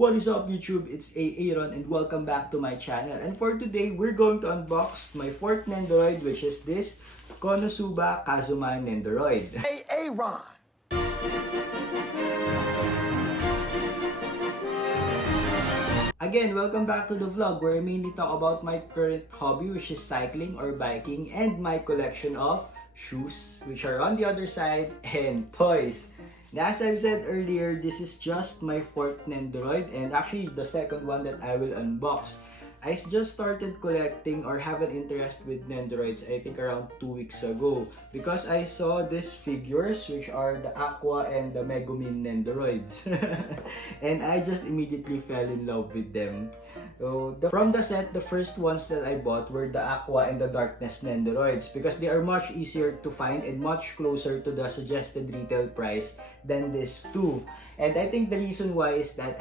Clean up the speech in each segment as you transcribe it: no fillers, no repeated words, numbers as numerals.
What is up YouTube? It's Aaron and welcome back to my channel. And for today, we're going to unbox my fourth Nendoroid, which is this Konosuba Kazuma Nendoroid. Hey Aaron! Again, welcome back to the vlog where I mainly talk about my current hobby, which is cycling or biking, and my collection of shoes, which are on the other side, and toys. Now, as I've said earlier, this is just my fourth Nendoroid and actually the second one that I will unbox. I just started collecting or have an interest with Nendoroids I think around 2 weeks ago because I saw these figures which are the Aqua and the Megumin Nendoroids and I just immediately fell in love with them. So from the set, the first ones that I bought were the Aqua and the Darkness Nendoroids because they are much easier to find and much closer to the suggested retail price than these two. And I think the reason why is that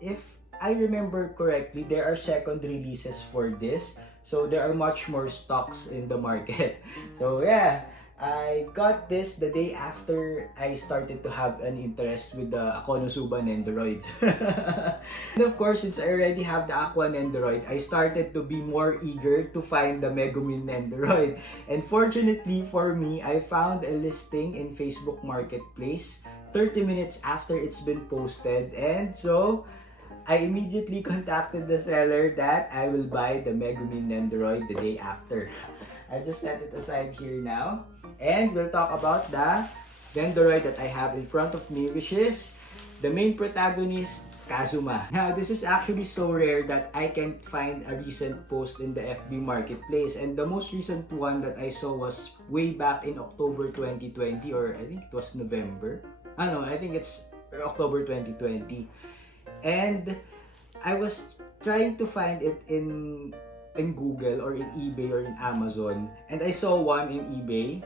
if I remember correctly, there are second releases for this. So there are much more stocks in the market. So yeah, I got this the day after I started to have an interest with the Konosuba Nendoroids. And of course, since I already have the Aqua Nendoroid, I started to be more eager to find the Megumin Nendoroid. And fortunately for me, I found a listing in Facebook Marketplace 30 minutes after it's been posted. And so I immediately contacted the seller that I will buy the Megumin Nendoroid the day after. I just set it aside here now. And we'll talk about the Nendoroid that I have in front of me, which is the main protagonist, Kazuma. Now, this is actually so rare that I can't find a recent post in the FB Marketplace. And the most recent one that I saw was way back in October 2020, or I think it was November. I think it's October 2020. And I was trying to find it in Google or in eBay or in Amazon, and I saw one in eBay.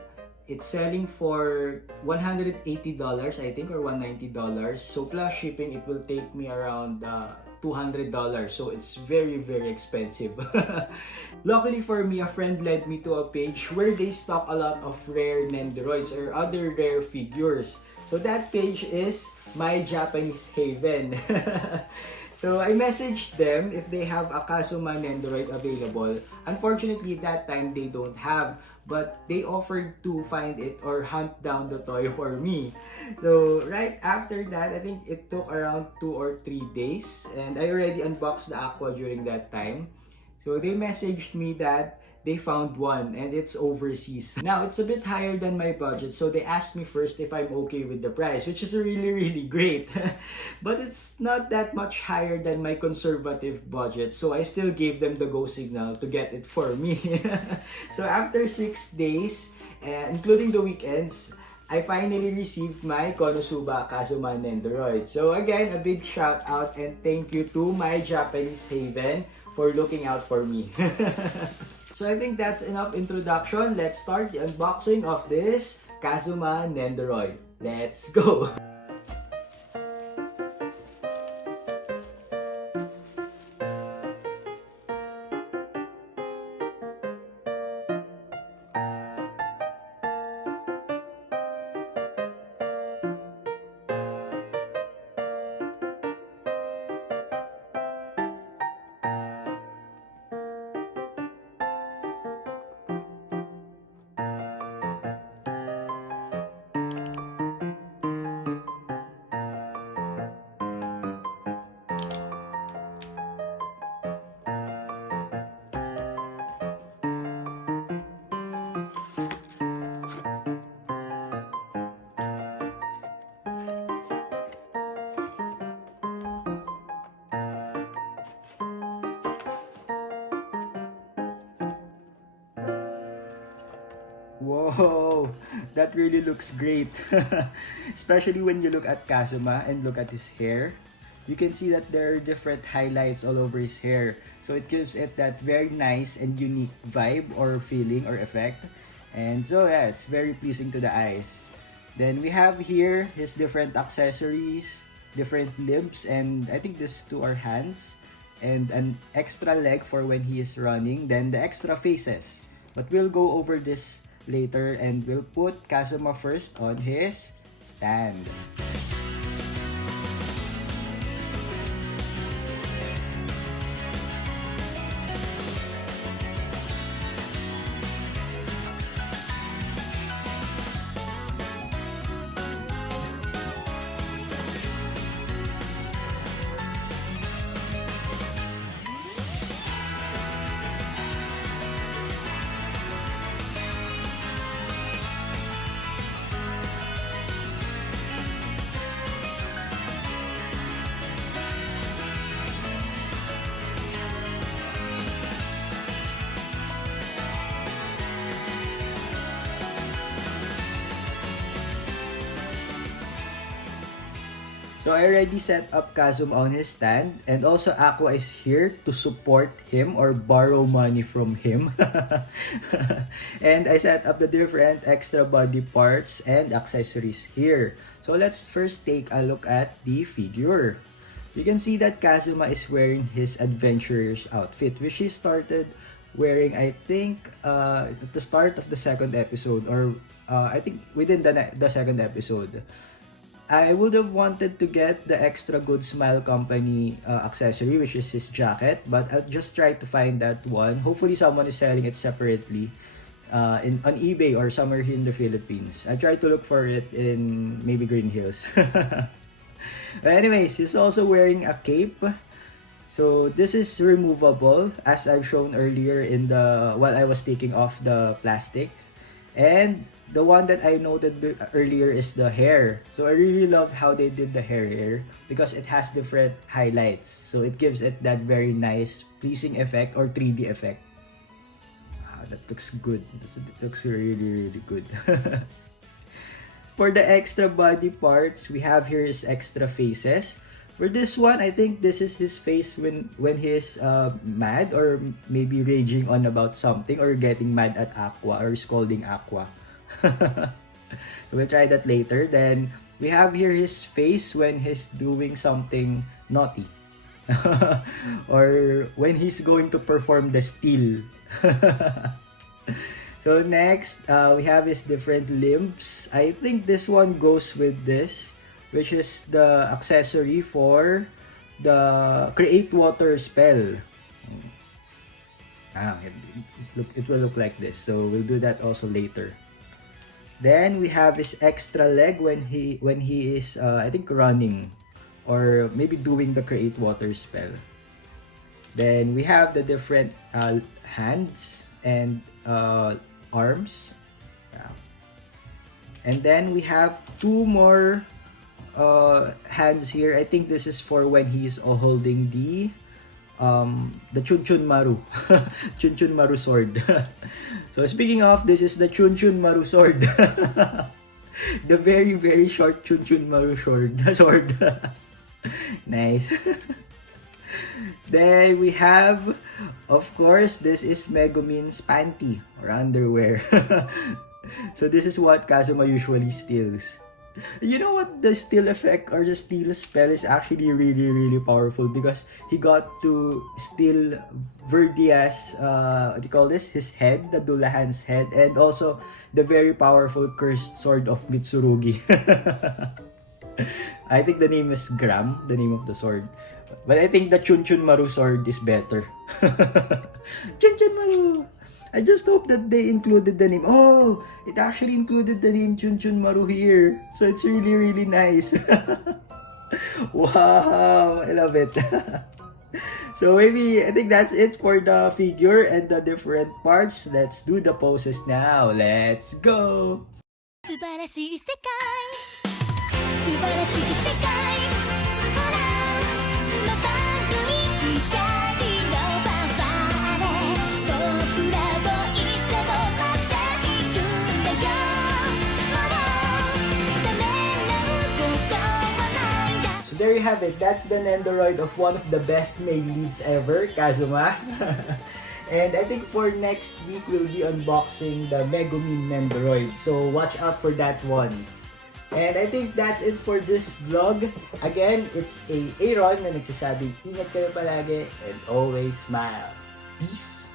It's selling for $180 I think, or $190. So plus shipping, it will take me around $200. So it's very, very expensive. Luckily for me, a friend led me to a page where they stock a lot of rare Nendoroids or other rare figures. So that page is My Japanese Haven. So I messaged them if they have a Kazuma Nendoroid available. Unfortunately, that time they don't have, but they offered to find it or hunt down the toy for me. So right after that, I think it took around 2 or 3 days, and I already unboxed the Aqua during that time. So they messaged me that they found one and it's overseas. Now, it's a bit higher than my budget, so they asked me first if I'm okay with the price, which is really, really great. But it's not that much higher than my conservative budget, so I still gave them the go signal to get it for me. So after 6 days, including the weekends, I finally received my Konosuba Kazuma Nendoroid. So again, a big shout out and thank you to My Japanese Haven for looking out for me. So I think that's enough introduction. Let's start the unboxing of this Kazuma Nendoroid. Let's go! Whoa, that really looks great. Especially when you look at Kazuma and look at his hair. You can see that there are different highlights all over his hair. So it gives it that very nice and unique vibe or feeling or effect. And so yeah, it's very pleasing to the eyes. Then we have here his different accessories, different limbs, and I think these two are hands. And an extra leg for when he is running. Then the extra faces. But we'll go over this later and we'll put Kazuma first on his stand. So I already set up Kazuma on his stand, and also Aqua is here to support him or borrow money from him. And I set up the different extra body parts and accessories here. So let's first take a look at the figure. You can see that Kazuma is wearing his adventurer's outfit, which he started wearing, I think, at the start of the second episode, or I think within the second episode. I would have wanted to get the extra good Smile Company accessory, which is his jacket, but I'll just try to find that one. Hopefully someone is selling it separately on eBay or somewhere here in the Philippines. I try to look for it in maybe Green Hills. But anyways, he's also wearing a cape. So this is removable, as I've shown earlier while I was taking off the plastics. And the one that I noted earlier is the hair. So I really love how they did the hair here because it has different highlights. So it gives it that very nice pleasing effect or 3D effect. That looks good. It looks really, really good. For the extra body parts, we have here his extra faces. For this one, I think this is his face when he's mad or maybe raging on about something or getting mad at Aqua or scolding Aqua. We'll try that later. Then we have here his face when he's doing something naughty. Or when he's going to perform the steal. So next, we have his different limbs. I think this one goes with this, which is the accessory for the Create Water spell. It will look like this. So we'll do that also later. Then we have his extra leg when he is I think running or maybe doing the Create Water spell. Then we have the different hands and arms. And then we have two more hands here. I think this is for when he's holding the Chun Chun Maru. Chun Chun Maru sword. So speaking of, this is the Chun Chun Maru sword. The very, very short Chun Chun Maru sword. Nice. Then we have, of course, this is Megumin's panty or underwear. So this is what Kazuma usually steals. You know what, the steal effect or the steal spell is actually really, really powerful because he got to steal Verdia's, what do you call this? His head, the Dullahan's head, and also the very powerful cursed sword of Mitsurugi. I think the name is Gram, the name of the sword. But I think the Chun Chun Maru sword is better. Chun Chun Maru! I just hope that they included the name. Oh, it actually included the name Chun Chun Maru here. So it's really, really nice. Wow, I love it. So maybe, I think that's it for the figure and the different parts. Let's do the poses now. Let's go! 素晴らしい世界素晴らしい世界ほらまたに光のファンファーレ僕らをいつも待っているんだよもうダメなことはないんだ So there you have it. That's the Nendoroid of one of the best male leads ever, Kazuma. And I think for next week, we'll be unboxing the Megumin Nendoroid. So watch out for that one. And I think that's it for this vlog. Again, it's Aaron na nagsasabing ingat kayo palagi and always smile. Peace!